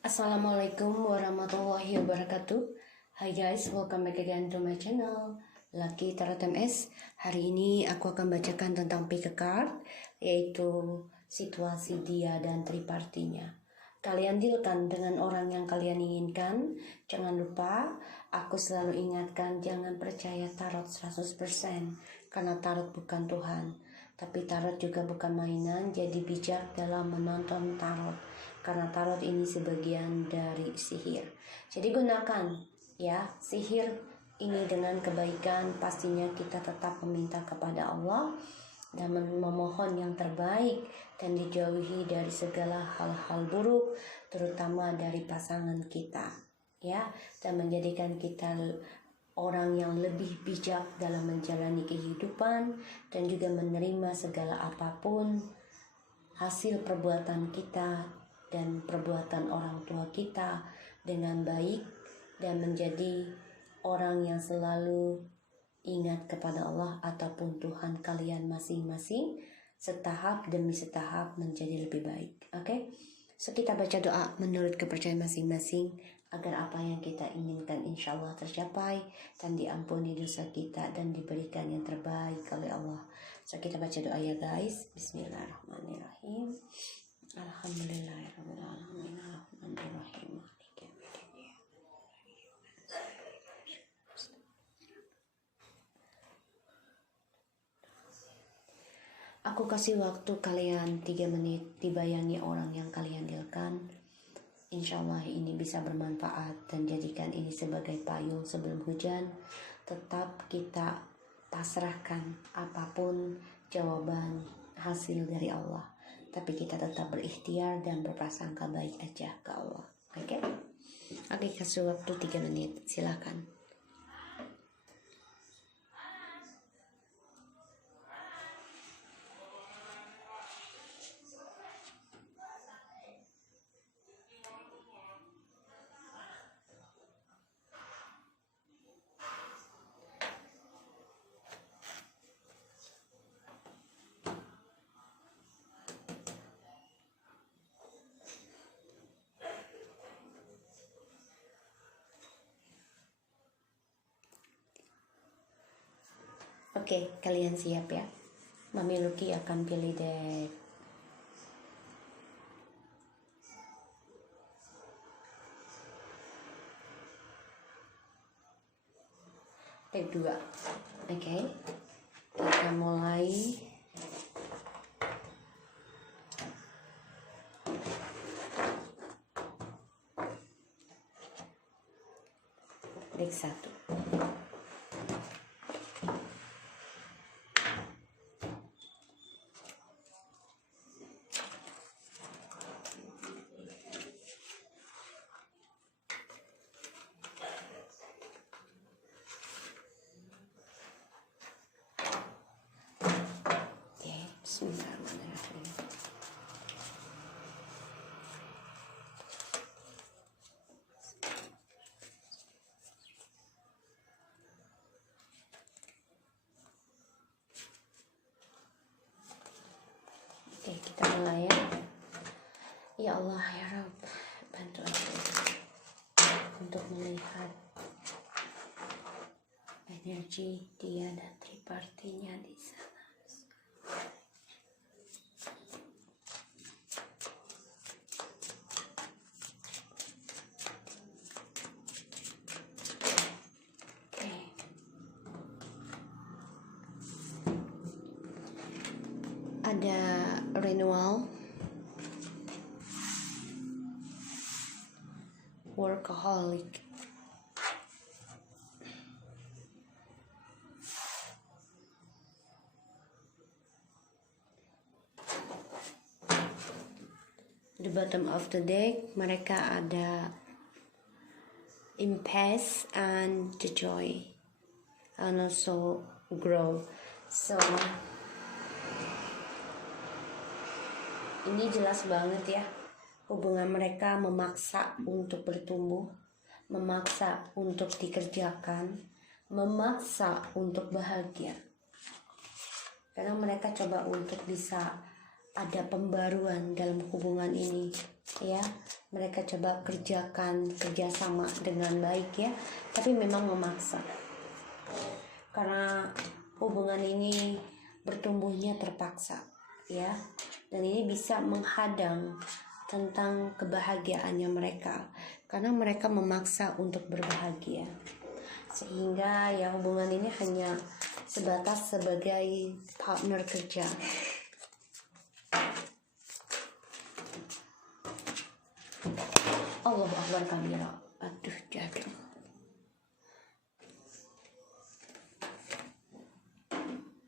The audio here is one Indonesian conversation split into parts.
Assalamualaikum warahmatullahi wabarakatuh. Hi guys, welcome back again to my channel Lucky Tarot MS. Hari ini aku akan bacakan tentang pick a card, yaitu situasi dia dan tripartinya. Kalian dealkan dengan orang yang kalian inginkan. Jangan lupa, aku selalu ingatkan jangan percaya tarot 100%, karena tarot bukan Tuhan. Tapi tarot juga bukan mainan, jadi bijak dalam menonton tarot, karena tarot ini sebagian dari sihir. Jadi gunakan ya sihir ini dengan kebaikan. Pastinya kita tetap meminta kepada Allah dan memohon yang terbaik dan dijauhi dari segala hal-hal buruk, terutama dari pasangan kita ya, dan menjadikan kita orang yang lebih bijak dalam menjalani kehidupan dan juga menerima segala apapun hasil perbuatan kita dan perbuatan orang tua kita dengan baik, dan menjadi orang yang selalu ingat kepada Allah ataupun Tuhan kalian masing-masing, setahap demi setahap menjadi lebih baik. Oke? So kita baca doa menurut kepercayaan masing-masing agar apa yang kita inginkan insya Allah tercapai dan diampuni dosa kita dan diberikan yang terbaik oleh Allah. So kita baca doa ya guys. Bismillahirrahmanirrahim. Alhamdulillahirrahmanirrahim. Alhamdulillahirrahmanirrahim. Aku kasih waktu kalian 3 menit dibayangi orang yang kalian dealkan. Insya Allah ini bisa bermanfaat dan jadikan ini sebagai payung sebelum hujan. Tetap kita pasrahkan apapun jawaban hasil dari Allah, tapi kita tetap berikhtiar dan berprasangka baik aja ke Allah. Oke? Oke, kasih waktu 3 menit, silakan. Oke, kalian siap ya? Mami Lucky akan pilih deck deck 2. Oke, kita mulai. Deck 1. Bismillahirrahmanirrahim. Oke, kita mulai ya. Ya Allah ya Rabb, bantu aku untuk melihat energi dia dan tripartinya di sana. Ada renewal, workaholic, the bottom of the deck mereka ada impasse and the joy and also grow. So ini jelas banget ya, hubungan mereka memaksa untuk bertumbuh, memaksa untuk dikerjakan, memaksa untuk bahagia. Karena mereka coba untuk bisa ada pembaruan dalam hubungan ini, ya. Mereka coba kerjasama dengan baik ya, tapi memang memaksa. Karena hubungan ini bertumbuhnya terpaksa ya, dan ini bisa menghadang tentang kebahagiaannya mereka karena mereka memaksa untuk berbahagia, sehingga ya hubungan ini hanya sebatas sebagai partner kerja. Allahu Akbar kabira. Aduh jatuh.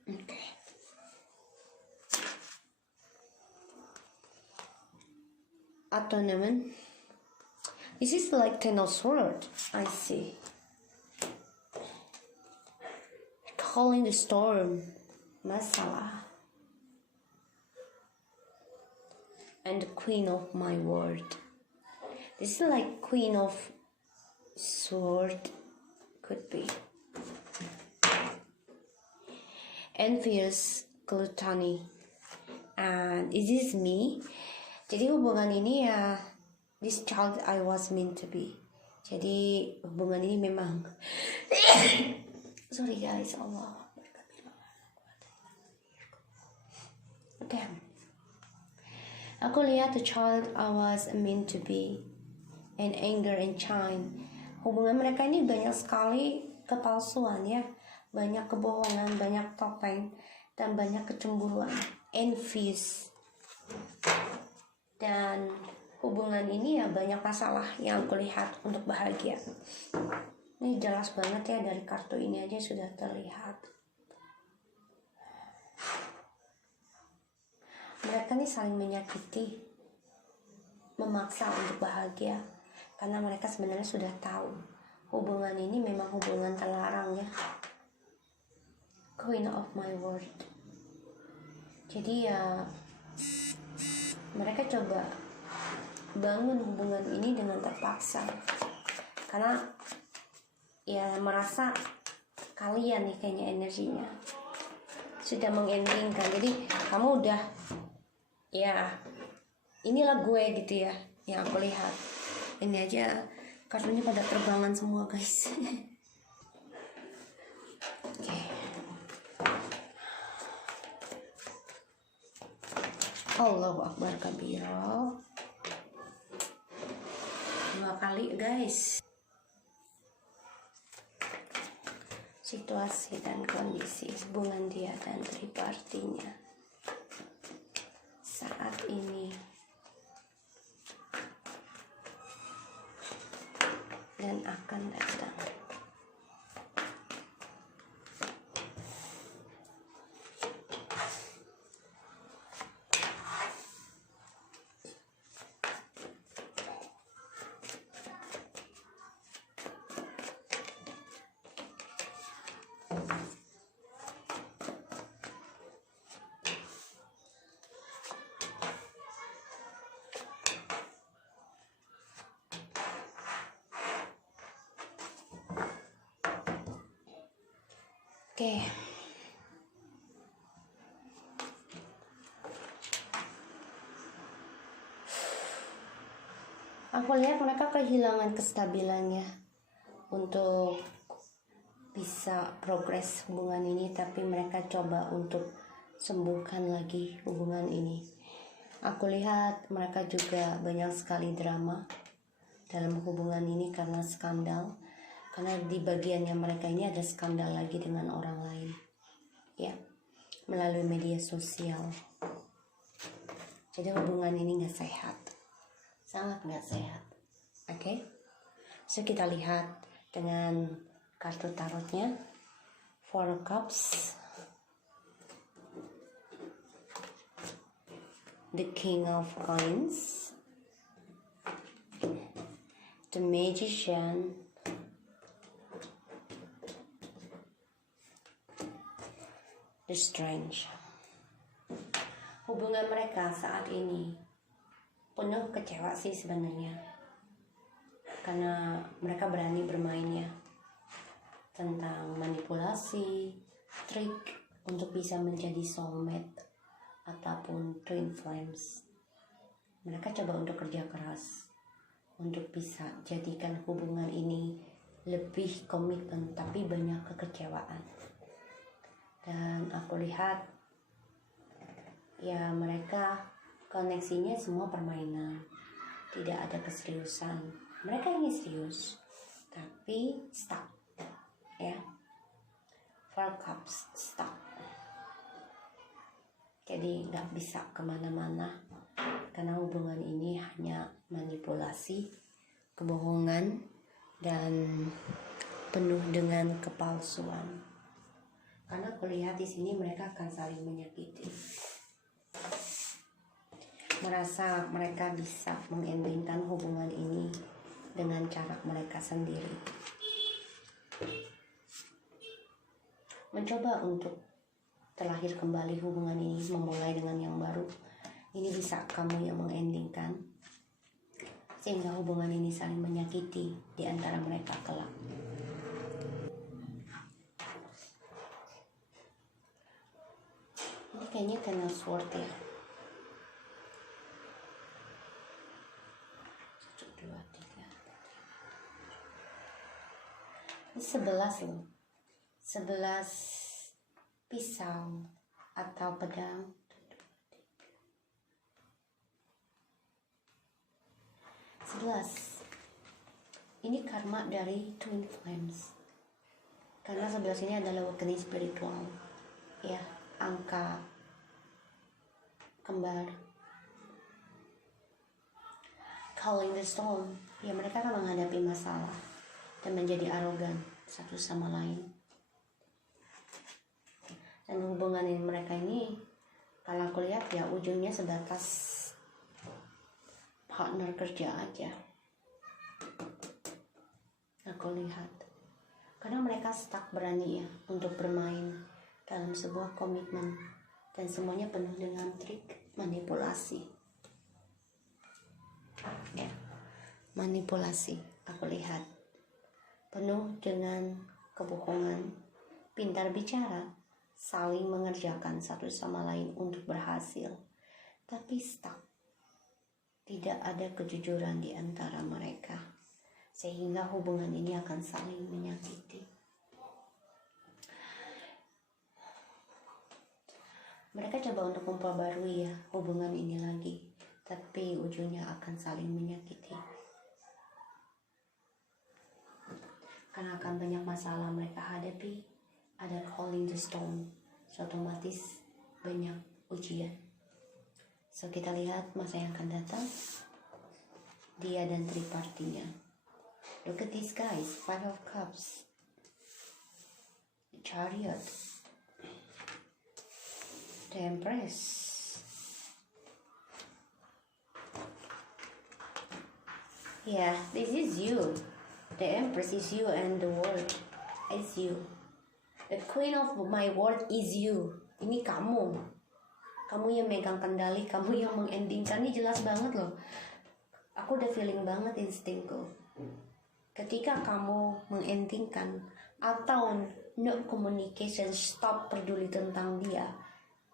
Okay. Atau naman, this is like Ten of Swords. I see. Calling the storm. Masalah. And the Queen of my world. This is like Queen of Sword. Could be. Envious, gluttony. And is this me? Jadi hubungan ini ya, this child I was meant to be. Jadi hubungan ini memang sorry guys, Allah. Okay. Aku lihat the child I was meant to be, and anger and shine. Hubungan mereka ini banyak sekali kepalsuan ya, banyak kebohongan, banyak topeng, dan banyak kecemburuan, envious. Dan hubungan ini ya banyak masalah yang aku lihat untuk bahagia. Ini jelas banget ya, dari kartu ini aja sudah terlihat. Mereka nih saling menyakiti, memaksa untuk bahagia, karena mereka sebenarnya sudah tahu hubungan ini memang hubungan terlarang ya. Queen of my world. Jadi ya mereka coba bangun hubungan ini dengan terpaksa, karena ya merasa kalian nih kayaknya energinya sudah mengendingkan. Jadi kamu udah ya, inilah gue gitu ya, yang aku lihat. Ini aja kartunya pada terbangan semua guys. Okay. Allahu Akbar kabira. 2 kali guys. Situasi dan kondisi hubungan dia dan tripartinya saat ini dan akan datang. Oke. Aku lihat mereka kehilangan kestabilannya untuk bisa progres hubungan ini, tapi mereka coba untuk sembuhkan lagi hubungan ini. Aku lihat mereka juga banyak sekali drama dalam hubungan ini karena skandal. Karena di bagiannya mereka ini ada skandal lagi dengan orang lain, ya, melalui media sosial. Jadi hubungan ini nggak sehat, sangat nggak sehat. Oke, so kita lihat dengan kartu tarotnya, Four of Cups, the King of Coins, the Magician, the Strange. Hubungan mereka saat ini penuh kecewa sih sebenarnya, karena mereka berani bermain ya tentang manipulasi, trik untuk bisa menjadi soulmate ataupun twin flames. mereka coba untuk kerja keras untuk bisa jadikan hubungan ini lebih komitmen, tapi banyak kekecewaan. Dan aku lihat ya mereka koneksinya semua permainan, tidak ada keseriusan. Mereka ingin serius tapi stuck, ya, World Cups stuck, jadi nggak bisa kemana-mana karena hubungan ini hanya manipulasi, kebohongan, dan penuh dengan kepalsuan. Karena aku lihat di sini mereka akan saling menyakiti, merasa mereka bisa mengendingkan hubungan ini dengan cara mereka sendiri, mencoba untuk terlahir kembali hubungan ini, memulai dengan yang baru. Ini bisa kamu yang mengendingkan sehingga hubungan ini saling menyakiti di antara mereka kelak. Ini kayaknya Ten of Swords ya. 1, 2, 3. Ini 11 loh. 11 pisau atau pedang. 11. Ini karma dari Twin Flames. Karena 11 ini adalah awakening spiritual. Ya, angka kembar. Calling the Stone. Ya, mereka akan menghadapi masalah dan menjadi arogan satu sama lain. Dan hubungan ini mereka ini, kalau aku lihat ya ujungnya sebatas partner kerja aja. Aku lihat karena mereka stuck berani ya untuk bermain dalam sebuah komitmen dan semuanya penuh dengan trik manipulasi ya, manipulasi. Aku lihat penuh dengan kebohongan, pintar bicara, saling mengerjakan satu sama lain untuk berhasil, tapi stuck. Tidak ada kejujuran di antara mereka, sehingga hubungan ini akan saling menyakiti. Mereka coba untuk memperbarui ya hubungan ini lagi, tapi ujungnya akan saling menyakiti. Karena akan banyak masalah mereka hadapi, ada calling the stone, so otomatis banyak ujian. So kita lihat masa yang akan datang, dia dan tripartinya. Look at these guys, 5 of Cups, Chariot, the Empress, yeah, this is you. The Empress is you and the world is you. The Queen of my world is you. Ini kamu. Kamu yang megang kendali, kamu yang mengendingkan. Ini jelas banget loh. Aku udah feeling banget instingku. Ketika kamu mengendingkan atau no communication, stop peduli tentang dia,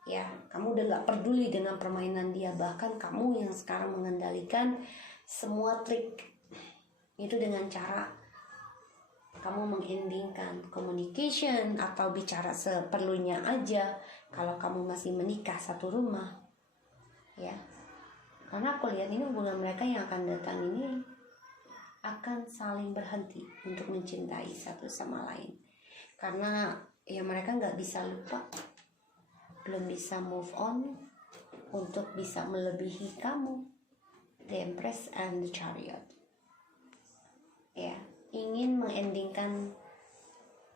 ya kamu udah gak peduli dengan permainan dia. Bahkan kamu yang sekarang mengendalikan semua trik itu dengan cara kamu mengendingkan communication atau bicara seperlunya aja. Kalau kamu masih menikah satu rumah, ya, karena aku lihat ini hubungan mereka yang akan datang ini akan saling berhenti untuk mencintai satu sama lain. Karena ya mereka nggak bisa lupa, belum bisa move on untuk bisa melebihi kamu, the Empress and the Chariot. Ya, ingin mengendingkan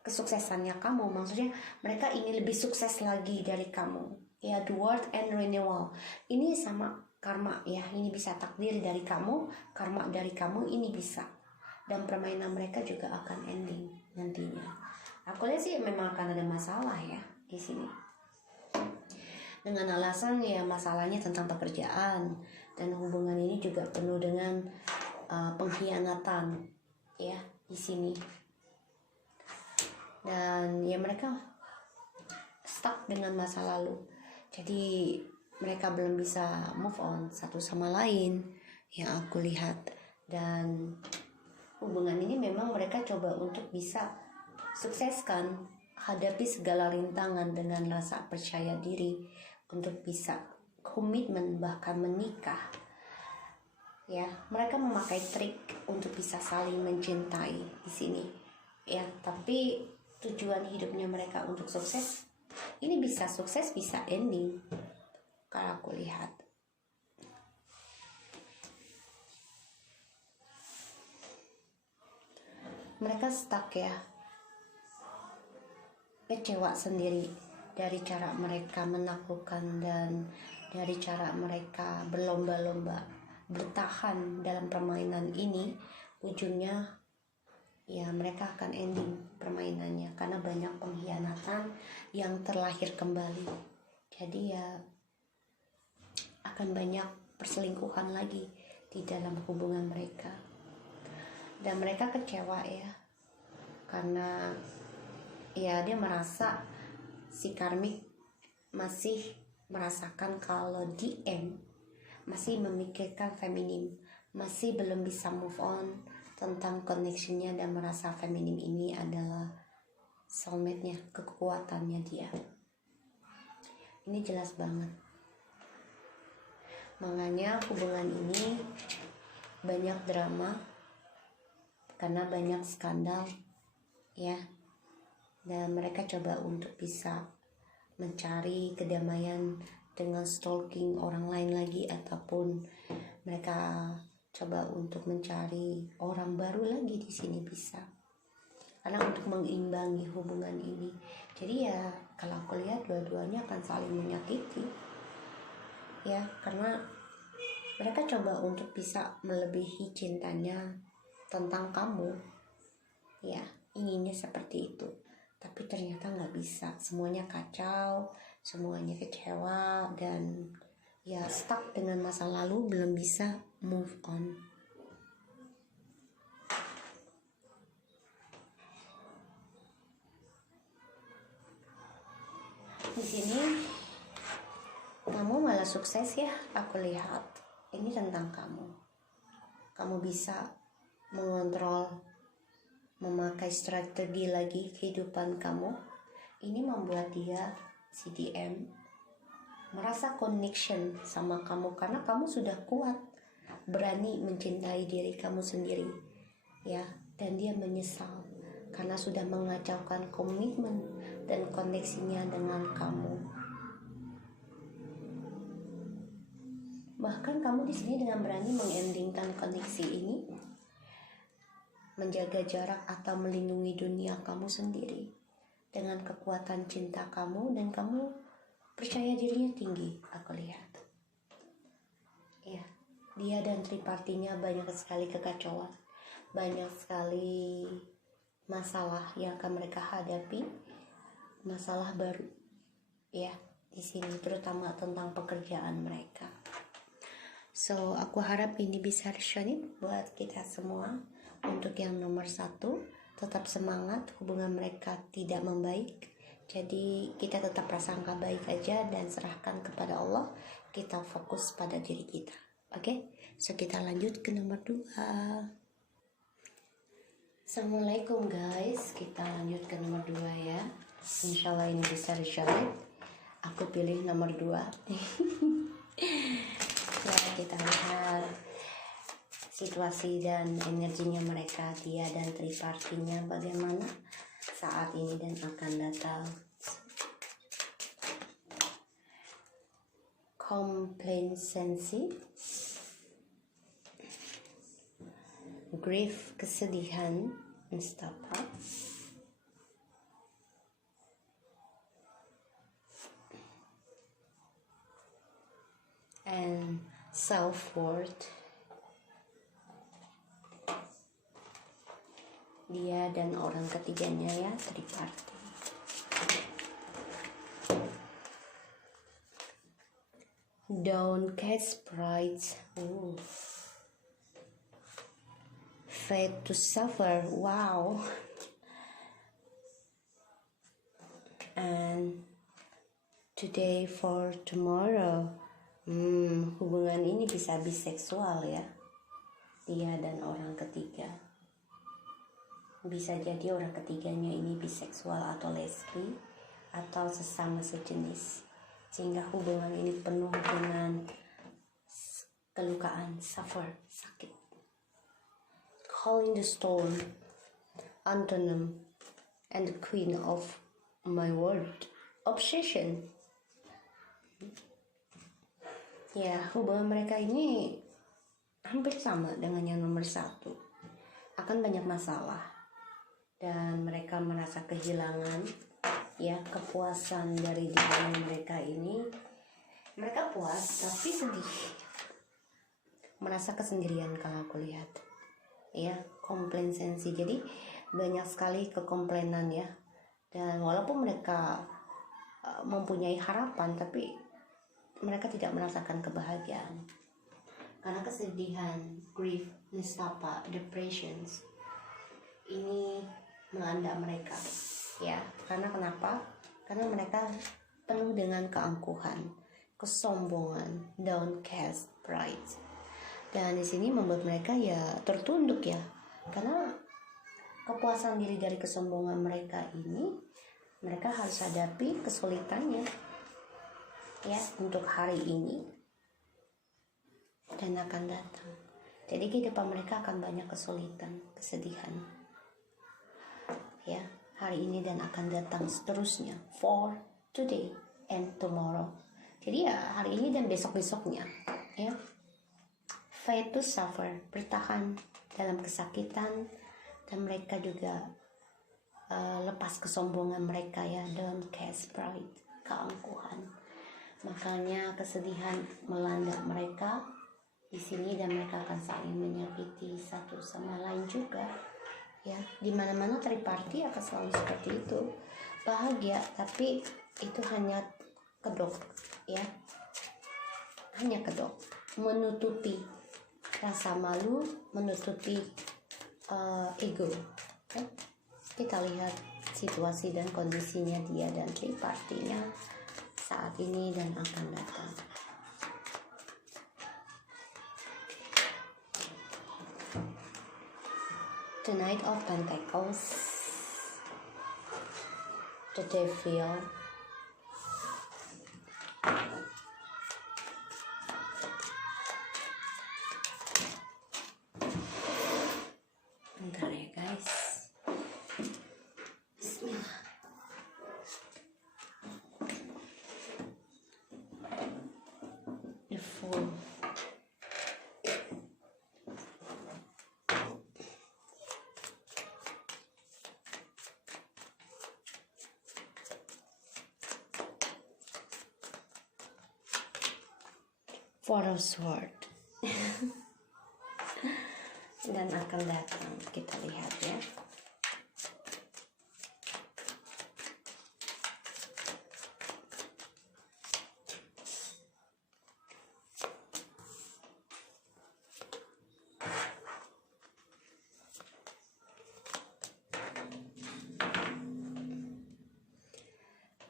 kesuksesannya kamu, maksudnya mereka ingin lebih sukses lagi dari kamu. Ya, the World and Renewal. Ini sama karma ya, ini bisa takdir dari kamu, karma dari kamu ini bisa. Dan permainan mereka juga akan ending nantinya. Aku lihat sih memang akan ada masalah ya di sini. Dengan alasan ya masalahnya tentang pekerjaan, dan hubungan ini juga penuh dengan pengkhianatan ya di sini. Dan ya mereka stuck dengan masa lalu. Jadi mereka belum bisa move on satu sama lain yang aku lihat. Dan hubungan ini memang mereka coba untuk bisa sukseskan, hadapi segala rintangan dengan rasa percaya diri untuk bisa komitmen bahkan menikah. Ya, mereka memakai trik untuk bisa saling mencintai di sini. Ya, tapi tujuan hidupnya mereka untuk sukses ini bisa sukses bisa ending kalau aku lihat. Mereka stuck ya, kecewa sendiri dari cara mereka menaklukkan dan dari cara mereka berlomba-lomba bertahan dalam permainan ini. Ujungnya ya mereka akan ending permainannya karena banyak pengkhianatan yang terlahir kembali. Jadi ya akan banyak perselingkuhan lagi di dalam hubungan mereka. Dan mereka kecewa ya, karena ya dia merasa si karmik masih merasakan kalau DM masih memikirkan feminim, masih belum bisa move on tentang connectionnya dan merasa feminim ini adalah soulmate-nya, kekuatannya dia. Ini jelas banget. Makanya hubungan ini banyak drama karena banyak skandal ya. Dan mereka coba untuk bisa mencari kedamaian dengan stalking orang lain lagi, ataupun mereka coba untuk mencari orang baru lagi di sini bisa. Karena untuk mengimbangi hubungan ini. Jadi ya kalau aku lihat dua-duanya akan saling menyakiti. Ya, karena mereka coba untuk bisa melebihi cintanya tentang kamu. Ya, inginnya seperti itu. Tapi ternyata nggak bisa. Semuanya kacau, semuanya kecewa, dan ya stuck dengan masa lalu, belum bisa move on. Di sini kamu malah sukses ya, aku lihat. Ini tentang kamu. Kamu bisa mengontrol, memakai strategi lagi kehidupan kamu. Ini membuat dia CDM merasa connection sama kamu karena kamu sudah kuat, berani mencintai diri kamu sendiri ya. Dan dia menyesal karena sudah mengacaukan komitmen dan koneksinya dengan kamu. Bahkan kamu di sini dengan berani mengendingkan koneksi ini, menjaga jarak atau melindungi dunia kamu sendiri dengan kekuatan cinta kamu, dan kamu percaya dirinya tinggi, aku lihat. Ya, dia dan tripartinya banyak sekali kekacauan, banyak sekali masalah yang akan mereka hadapi, masalah baru ya di sini, terutama tentang pekerjaan mereka. So, aku harap ini bisa resonate buat kita semua. Untuk yang nomor 1, tetap semangat, hubungan mereka tidak membaik. Jadi kita tetap prasangka baik aja dan serahkan kepada Allah. Kita fokus pada diri kita. Oke? So, kita lanjut ke nomor 2. Assalamualaikum guys. Kita lanjut ke nomor 2 ya. Insyaallah ini bisa resonate. Aku pilih nomor 2. Nah, kita lihat situasi dan energinya mereka, dia dan tripartinya bagaimana saat ini dan akan datang. Complacency, grief, kesedihan, nestapa, and self-worth. Dia dan orang ketiganya ya, triparti. Downcast pride. Fate to suffer. Wow. And today for tomorrow. Hubungan ini bisa biseksual ya, dia dan orang ketiga. Bisa jadi orang ketiganya ini biseksual atau lesbi atau sesama sejenis, sehingga hubungan ini penuh dengan kelukaan, sakit. Calling the Storm, antonym, and the queen of my world, obsession. Ya, hubungan mereka ini hampir sama dengan yang nomor 1. Akan banyak masalah dan mereka merasa kehilangan ya kepuasan dari hubungan mereka ini. Mereka puas tapi sedih, merasa kesendirian kalau aku lihat ya, komplasensi. Jadi banyak sekali kekomplainan ya, dan walaupun mereka mempunyai harapan tapi mereka tidak merasakan kebahagiaan karena kesedihan, grief, nestapa, depressions ini melanda mereka ya. Karena kenapa? Karena mereka penuh dengan keangkuhan, kesombongan, downcast, pride. Dan di sini membuat mereka ya tertunduk ya, karena kepuasan diri dari kesombongan mereka ini, mereka harus hadapi kesulitannya ya untuk hari ini dan akan datang. Jadi kehidupan mereka akan banyak kesulitan, kesedihan ya, hari ini dan akan datang seterusnya, for today and tomorrow. Jadi ya hari ini dan besok-besoknya ya. Fight to suffer, bertahan dalam kesakitan, dan mereka juga lepas kesombongan mereka ya, downcast, pride, keangkuhan. Makanya kesedihan melanda mereka di sini dan mereka akan saling menyakiti satu sama lain juga ya. Di mana-mana triparty akan selalu seperti itu, bahagia tapi itu hanya kedok ya, hanya kedok, menutupi rasa malu, menutupi ego ya. Kita lihat situasi dan kondisinya dia dan tripartinya saat ini dan akan datang. The Knight of Pentacles, the Devil, bentar ya guys, Bismillah. The Fool, Four of Swords. Dan akan datang, kita lihat ya.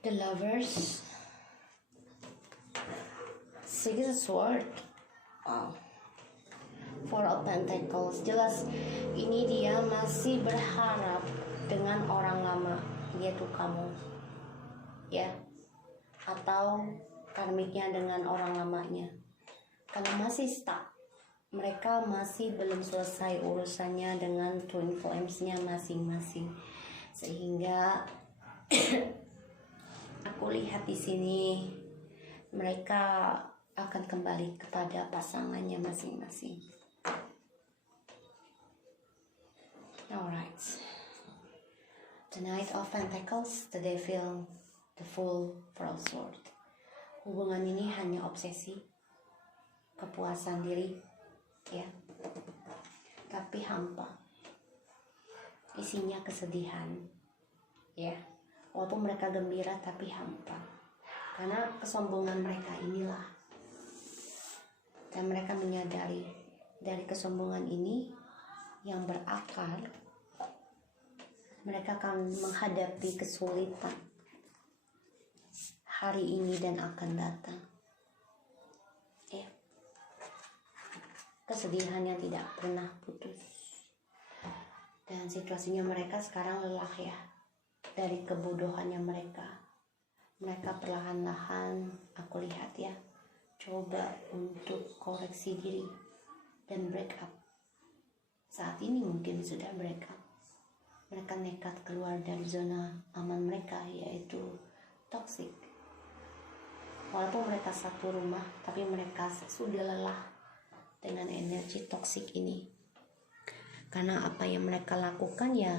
The Lovers, Six of Swords. Wow. Four of Pentacles. Jelas ini dia masih berharap dengan orang lama, yaitu kamu ya, atau karmiknya dengan orang lamanya. Kalau masih stuck, mereka masih belum selesai urusannya dengan twin flamesnya masing-masing, sehingga aku lihat di sini mereka akan kembali kepada pasangannya masing-masing. Alright. The Knight of Pentacles, the Devil, the Fool, Four of Swords. Hubungan ini hanya obsesi, kepuasan diri, ya. Tapi hampa. Isinya kesedihan, ya. Walaupun mereka gembira tapi hampa. Karena kesombongan mereka inilah. Dan mereka menyadari dari kesombongan ini yang berakar, mereka akan menghadapi kesulitan hari ini dan akan datang. Ya, kesedihan yang tidak pernah putus. Dan situasinya mereka sekarang lelah ya, dari kebodohannya mereka. Mereka perlahan-lahan, aku lihat ya, coba untuk koreksi diri dan break up. Saat ini mungkin sudah break up. Mereka nekat keluar dari zona aman mereka, yaitu toxic. Walaupun mereka satu rumah, tapi mereka sudah lelah dengan energi toksik ini. Karena apa yang mereka lakukan ya,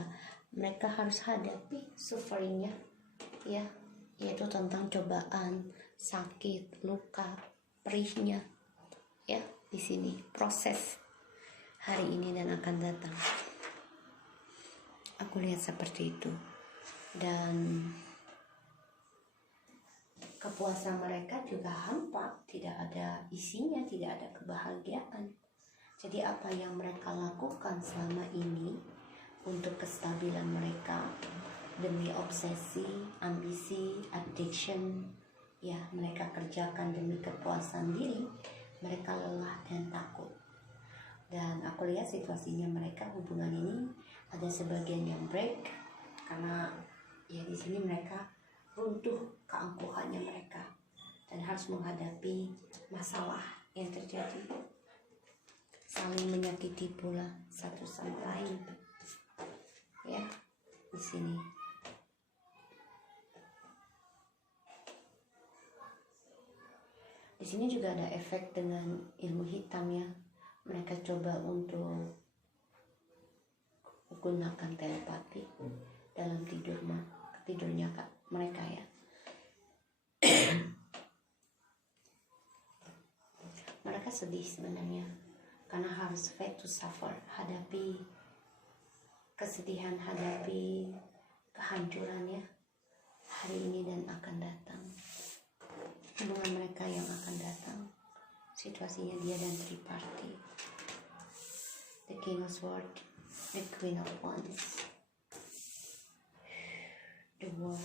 mereka harus hadapi sufferingnya, ya, yaitu tentang cobaan, sakit, luka, perihnya, ya, di sini proses hari ini dan akan datang. Aku lihat seperti itu, dan kepuasan mereka juga hampa, tidak ada isinya, tidak ada kebahagiaan. Jadi apa yang mereka lakukan selama ini untuk kestabilan mereka demi obsesi, ambisi, addiction, ya mereka kerjakan demi kepuasan diri, mereka lelah dan takut. Dan aku lihat situasinya mereka, hubungan ini ada sebagian yang break karena ya di sini mereka runtuh keangkuhannya mereka dan harus menghadapi masalah yang terjadi, saling menyakiti pula satu sama lain, ya, di sini. Di sini juga ada efek dengan ilmu hitam ya. Mereka coba untuk gunakan telepati dalam tidurnya mereka ya. Mereka sedih sebenarnya karena harus fight to suffer, hadapi kesedihan, hadapi kehancurannya hari ini dan akan datang. Hubungan mereka yang akan datang, situasinya dia dan triparty, the King of Swords, the Queen of Wands, the World,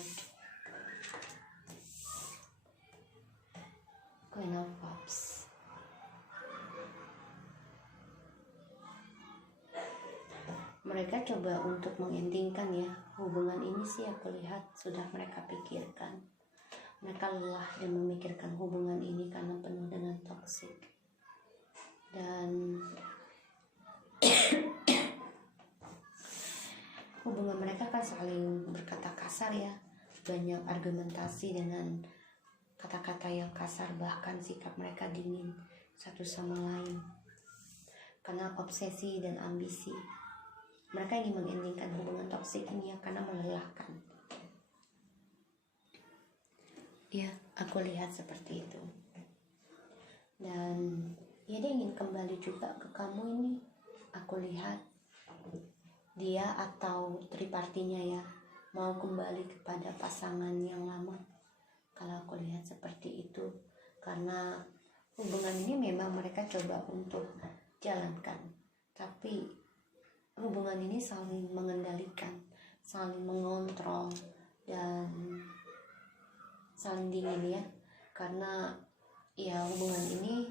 Queen of Cups. Mereka coba untuk mengendingkan ya hubungan ini sih, aku lihat sudah mereka pikirkan. Mereka lelah dan memikirkan hubungan ini karena penuh dengan toksik. Dan hubungan mereka kan saling berkata kasar ya. Banyak argumentasi dengan kata-kata yang kasar, bahkan sikap mereka dingin satu sama lain. Karena obsesi dan ambisi. Mereka ingin mengendingkan hubungan toksik ini ya, karena melelahkan. Ya, aku lihat seperti itu. Dan ya dia ingin kembali juga ke kamu ini. Aku lihat dia atau tripartinya ya mau kembali kepada pasangan yang lama. Kalau aku lihat seperti itu, karena hubungan ini memang mereka coba untuk jalankan, tapi hubungan ini saling mengendalikan, saling mengontrol, dan saling dingin ya. Karena ya hubungan ini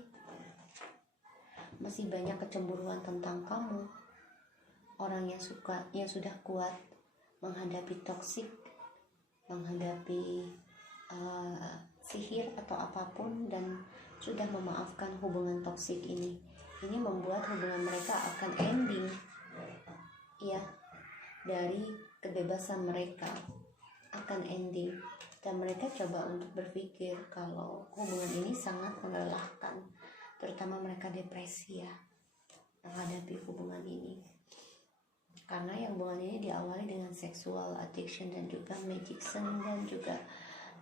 masih banyak kecemburuan tentang kamu. Orang yang sudah kuat menghadapi toksik, menghadapi sihir atau apapun, dan sudah memaafkan hubungan toksik ini membuat hubungan mereka akan ending ya, dari kebebasan mereka akan ending. Dan mereka coba untuk berpikir kalau hubungan ini sangat melelahkan, terutama mereka depresi ya menghadapi hubungan ini. Karena yang hubungan ini diawali dengan sexual addiction dan juga magic sun, dan juga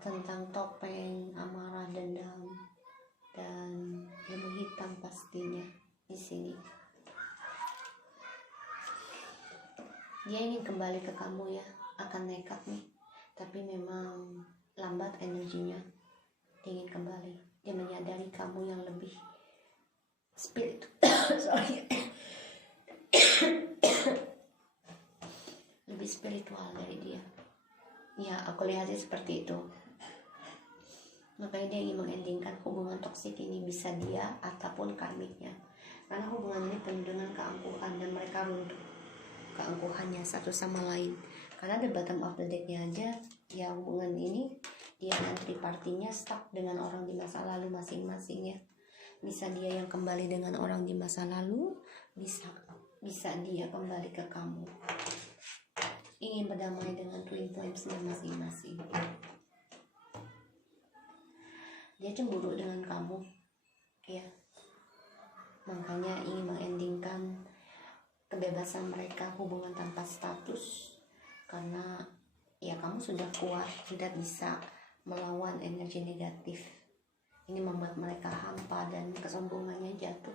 tentang topeng, amarah, dendam, dan ilmu hitam pastinya di sini. Dia ingin kembali ke kamu ya, akan nekat nih, tapi memang lambat energinya. Dia ingin kembali, dia menyadari kamu yang lebih lebih spiritual dari dia. Ya, aku lihatnya seperti itu. Makanya dia ingin mengendingkan hubungan toksik ini, bisa dia ataupun karmiknya. Karena hubungan ini penuh dengan keangkuhan dan mereka runtuh keangkuhannya satu sama lain. Karena the bottom of the deck-nya aja, ya hubungan ini dia nanti partinya stuck dengan orang di masa lalu masing-masing ya. Bisa dia yang kembali dengan orang di masa lalu, bisa dia kembali ke kamu, ingin berdamai dengan twin flames-nya masing-masing. Dia cemburu dengan kamu ya, makanya ingin mengendingkan kebebasan mereka, hubungan tanpa status. Karena ya kamu sudah kuat, tidak bisa melawan energi negatif. Ini membuat mereka hampa dan kesombongannya jatuh.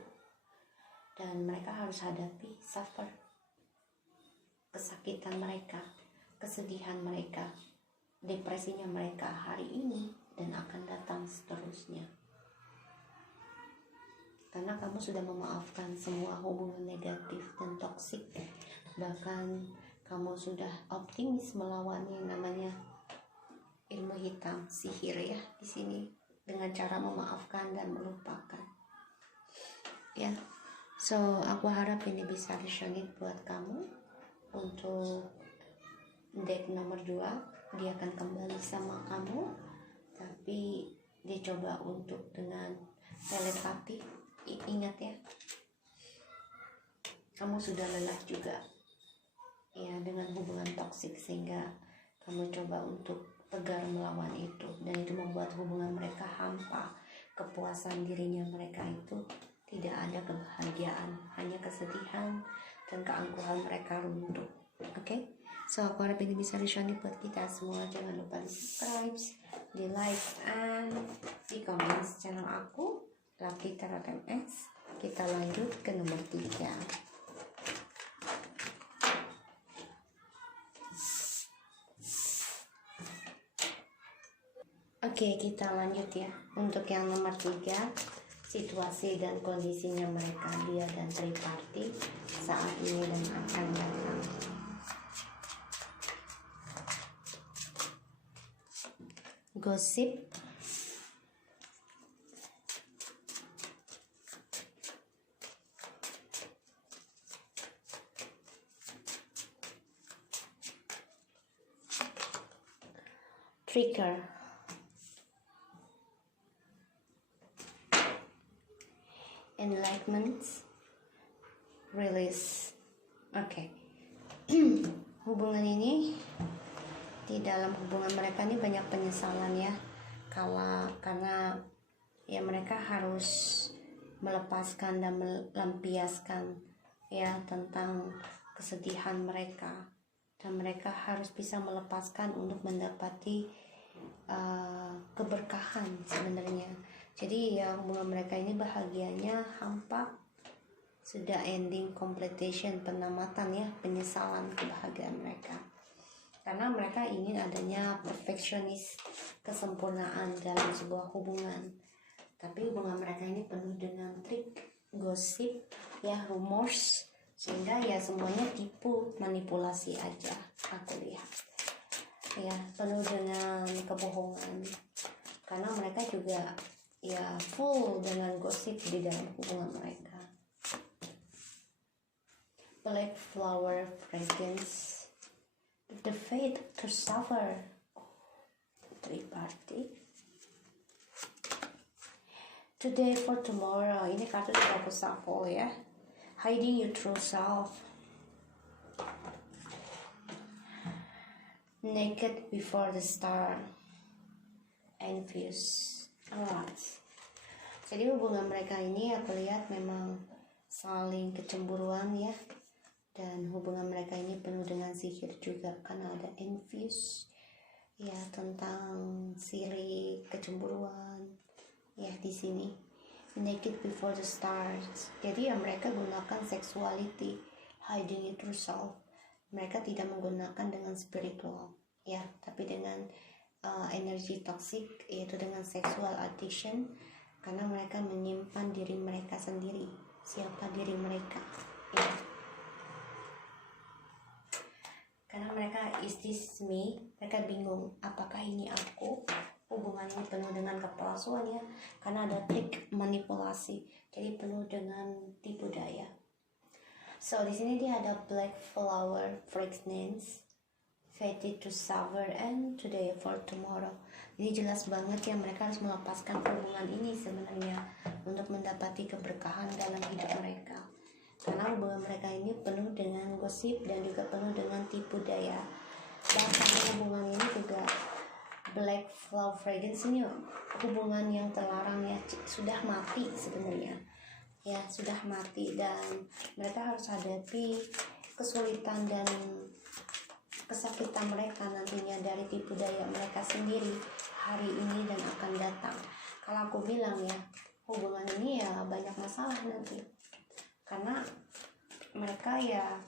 Dan mereka harus hadapi, suffer, kesakitan mereka, kesedihan mereka, depresinya mereka hari ini dan akan datang seterusnya. Karena kamu sudah memaafkan semua hubungan negatif dan toksik. Bahkan kamu sudah optimis melawan yang namanya ilmu hitam, sihir ya di sini, dengan cara memaafkan dan melupakan. Ya. So, aku harap ini bisa resonate buat kamu. Untuk deck nomor 2, dia akan kembali sama kamu, tapi dia coba untuk dengan telepati. Ingat ya, kamu sudah lelah juga ya dengan hubungan toksik, sehingga kamu coba untuk tegar melawan itu, dan itu membuat hubungan mereka hampa. Kepuasan dirinya mereka itu tidak ada, kebahagiaan, hanya kesedihan dan keangkuhan mereka runtuh. Oke? So, aku harap ini bisa resonate buat kita semua. Jangan lupa di subscribe, di like, and di komen channel aku, Lucky Tarot MS. Kita lanjut ke nomor 3. Oke, kita lanjut ya. Untuk yang nomor 3, situasi dan kondisinya mereka, dia dan triparty saat ini dan akan datang. Gossip, trigger, enlightenment, release. Oke. Hubungan ini, di dalam hubungan mereka ini banyak penyesalan ya, karena ya mereka harus melepaskan dan melampiaskan ya tentang kesedihan mereka, dan mereka harus bisa melepaskan untuk mendapati keberkahan sebenarnya. Jadi ya hubungan mereka ini bahagianya hampa, sudah ending, completion, penamatan ya, penyesalan kebahagiaan mereka. Karena mereka ingin adanya perfectionist, kesempurnaan dalam sebuah hubungan. Tapi hubungan mereka ini penuh dengan trik, gosip, ya rumors, sehingga ya semuanya tipu, manipulasi aja aku lihat. Ya, penuh dengan kebohongan. Karena mereka juga ya full dengan gosip di dalam hubungan mereka. Black flower fragrance, the fate to suffer, triparty. Today for tomorrow, ini kartu sudah aku shuffle ya. Hiding your true self. Naked before the star. Envious. Alright. Jadi hubungan mereka ini aku lihat memang saling kecemburuan ya. Dan hubungan mereka ini penuh dengan sihir juga, karena ada envious ya, tentang sirik, kecemburuan ya di sini. Naked before the stars. Jadi ya mereka gunakan sexuality, hiding it yourself. Mereka tidak menggunakan dengan spiritual ya, tapi dengan energi toxic, yaitu dengan sexual addiction. Karena mereka menyimpan diri mereka sendiri, siapa diri mereka ya. Karena mereka, is this me? Mereka bingung, apakah ini aku? Hubungan hubungan ini penuh dengan kepalsuan ya, karena ada trik manipulasi, jadi penuh dengan tipu daya. So di sini dia ada black flower fragrance, faded to sour and today for tomorrow. Ini jelas banget ya, mereka harus melepaskan hubungan ini sebenarnya untuk mendapati keberkahan dalam hidup mereka. Karena hubungan mereka ini penuh dengan gosip dan juga penuh dengan tipu daya. Bahkan hubungan ini juga black flower fragrance ini hubungan yang terlarang ya, sudah mati sebenarnya. Ya, sudah mati dan mereka harus hadapi kesulitan dan kesakitan mereka nantinya dari tipu daya mereka sendiri hari ini dan akan datang. Kalau aku bilang ya, hubungan ini ya banyak masalah nanti, karena mereka ya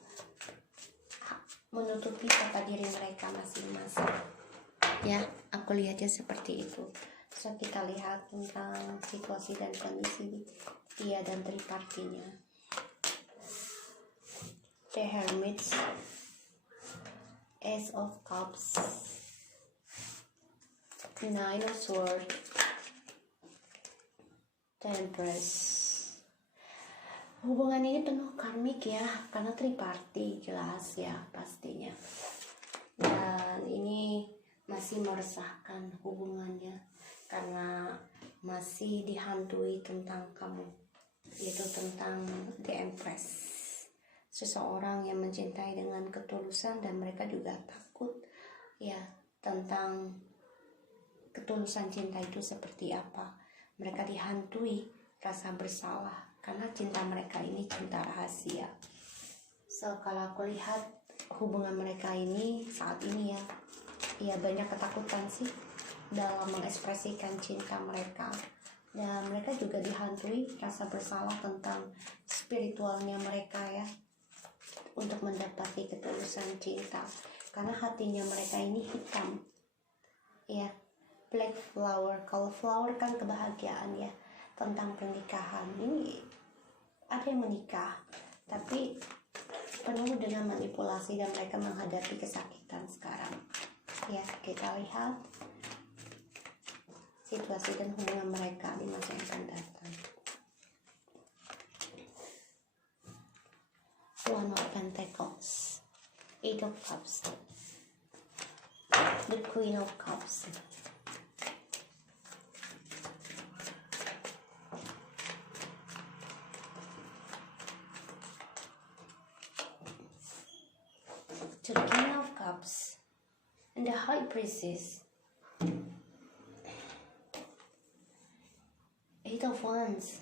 menutupi kata diri mereka masing-masing. Ya, aku lihatnya seperti itu. So kita lihat tentang situasi dan kondisi dia dan tripartinya. The Hermit, Ace of Cups, Nine of Swords, Temperance. Hubungan ini penuh karmik ya, karena triparti jelas ya pastinya. Dan ini masih meresahkan hubungannya karena masih dihantui tentang kamu, yaitu tentang The Empress. Seseorang yang mencintai dengan ketulusan dan mereka juga takut ya tentang ketulusan cinta itu seperti apa. Mereka dihantui rasa bersalah karena cinta mereka ini cinta rahasia. So kalau aku lihat hubungan mereka ini saat ini ya banyak ketakutan sih dalam mengekspresikan cinta mereka, dan mereka juga dihantui rasa bersalah tentang spiritualnya mereka ya untuk mendapati ketulusan cinta, karena hatinya mereka ini hitam ya. Black flower, kalau flower kan kebahagiaan ya, tentang pernikahan. Ini ada yang menikah tapi penuh dengan manipulasi dan mereka menghadapi kesakitan sekarang ya. Kita lihat situasi dan hubungan mereka di masa yang akan datang. One of Pentacles, Eight of Cups, the Queen of Cups, the King of Cups, and the High Priestess, Eight of Wands,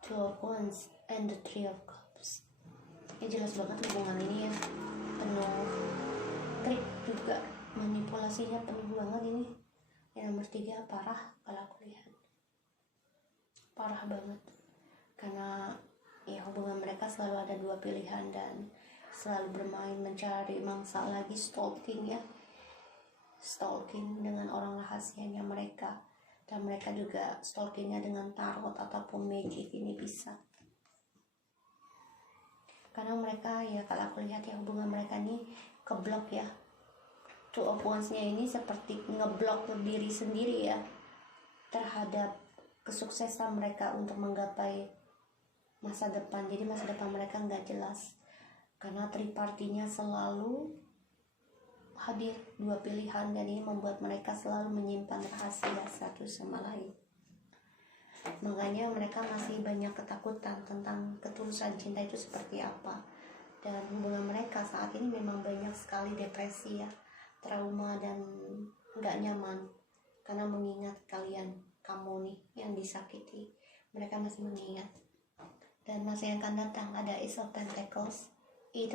Two of Wands, and the Three of Cups. Ini jelas banget hubungan ini ya, penuh trik juga, manipulasinya penuh banget ini. Yang nomor 3 parah kalau aku lihat, parah banget, karena ya hubungan mereka selalu ada dua pilihan dan selalu bermain mencari mangsa, lagi stalking ya, stalking dengan orang rahasianya mereka, dan mereka juga stalkingnya dengan tarot ataupun magic. Ini bisa karena mereka ya, kalau aku lihat ya hubungan mereka ini keblok ya. Two of Wands-nya ini seperti ngeblok diri sendiri ya terhadap kesuksesan mereka untuk menggapai masa depan. Jadi masa depan mereka nggak jelas karena tripartinya selalu hadir dua pilihan, dan ini membuat mereka selalu menyimpan rahasia satu sama lain. Makanya mereka masih banyak ketakutan tentang ketulusan cinta itu seperti apa. Dan hubungan mereka saat ini memang banyak sekali depresi ya, trauma dan nggak nyaman karena mengingat kamu nih yang disakiti. Mereka masih mengingat. Dan masa yang akan datang ada Ace of Pentacles, Eight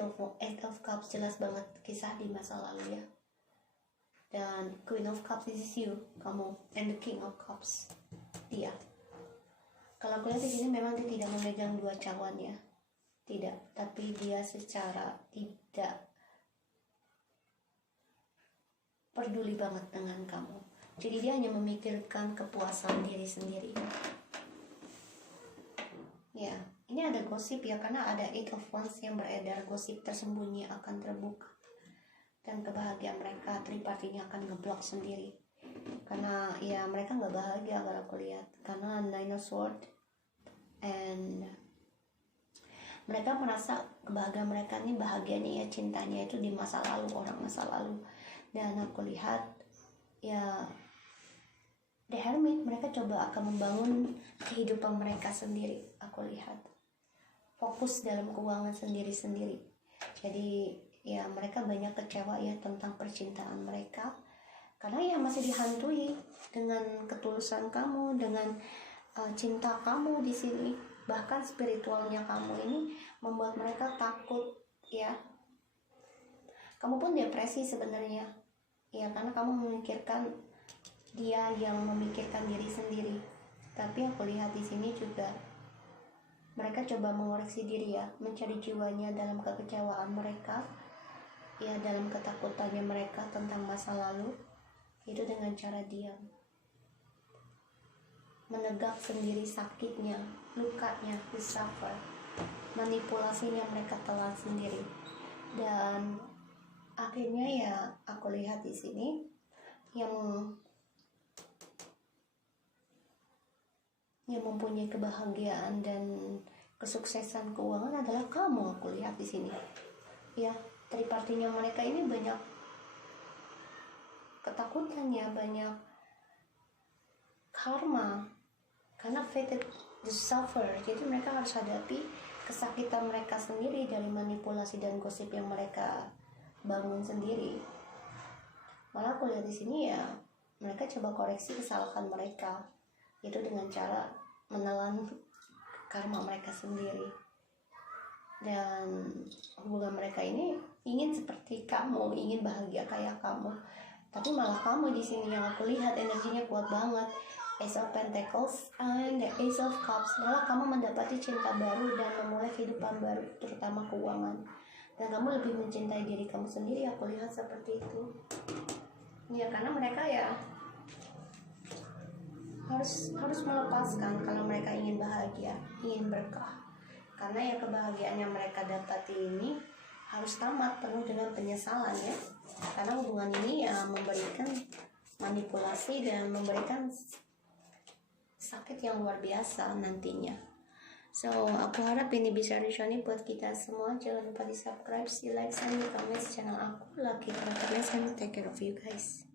of Cups, jelas banget kisah di masa lalu ya. Dan Queen of Cups, this is you, kamu, and the King of Cups, dia. Kalau aku lihat di sini memang dia tidak memegang dua cawan ya, tidak, tapi dia secara tidak peduli banget dengan kamu. Jadi dia hanya memikirkan kepuasan diri sendiri. Ya, ini ada gosip ya, karena ada Eight of Wands yang beredar, gosip tersembunyi akan terbuka. Dan kebahagiaan mereka, tripartinya akan ngeblok sendiri. karena ya mereka nggak bahagia kalau aku lihat, karena Nine of Swords, and mereka merasa kebahagiaan mereka ini, bahagianya ya, cintanya itu di masa lalu, orang masa lalu. Dan aku lihat ya The Hermit, mereka coba akan membangun kehidupan mereka sendiri. Aku lihat fokus dalam keuangan sendiri-sendiri. Jadi ya mereka banyak kecewa ya tentang percintaan mereka, karena ya masih dihantui dengan ketulusan kamu, dengan cinta kamu di sini. Bahkan spiritualnya kamu ini membuat mereka takut ya. Kamu pun depresi sebenarnya ya, karena kamu memikirkan dia yang memikirkan diri sendiri. Tapi aku lihat di sini juga mereka coba mengoreksi diri ya, mencari jiwanya dalam kekecewaan mereka ya, dalam ketakutannya mereka tentang masa lalu, itu dengan cara diam, menegak sendiri sakitnya, lukanya, the suffer, manipulasinya mereka telan sendiri. Dan akhirnya ya aku lihat di sini yang mempunyai kebahagiaan dan kesuksesan keuangan adalah kamu. Aku lihat di sini ya, tripartinya mereka ini banyak ketakutannya, banyak karma, karena fated the suffer. Jadi mereka harus hadapi kesakitan mereka sendiri dari manipulasi dan gosip yang mereka bangun sendiri. Malah aku lihat di sini ya mereka coba koreksi kesalahan mereka itu dengan cara menelan karma mereka sendiri. Dan hubungan mereka ini ingin seperti kamu, ingin bahagia kayak kamu, tapi malah kamu di sini yang aku lihat energinya kuat banget, Ace of Pentacles and the Ace of Cups. Malah kamu mendapati cinta baru dan memulai kehidupan baru, terutama keuangan. Dan kamu lebih mencintai diri kamu sendiri, aku lihat seperti itu. Ya karena mereka ya harus melepaskan kalau mereka ingin bahagia, ingin berkah. Karena ya kebahagiaan yang mereka dapati ini harus tamat penuh dengan penyesalan ya. Karena hubungan ini ya memberikan manipulasi dan memberikan sakit yang luar biasa nantinya. So aku harap ini bisa resonate buat kita semua. Jangan lupa di subscribe, di like, dan di comment channel aku, Lucky Tarot Reading, and take care of you guys.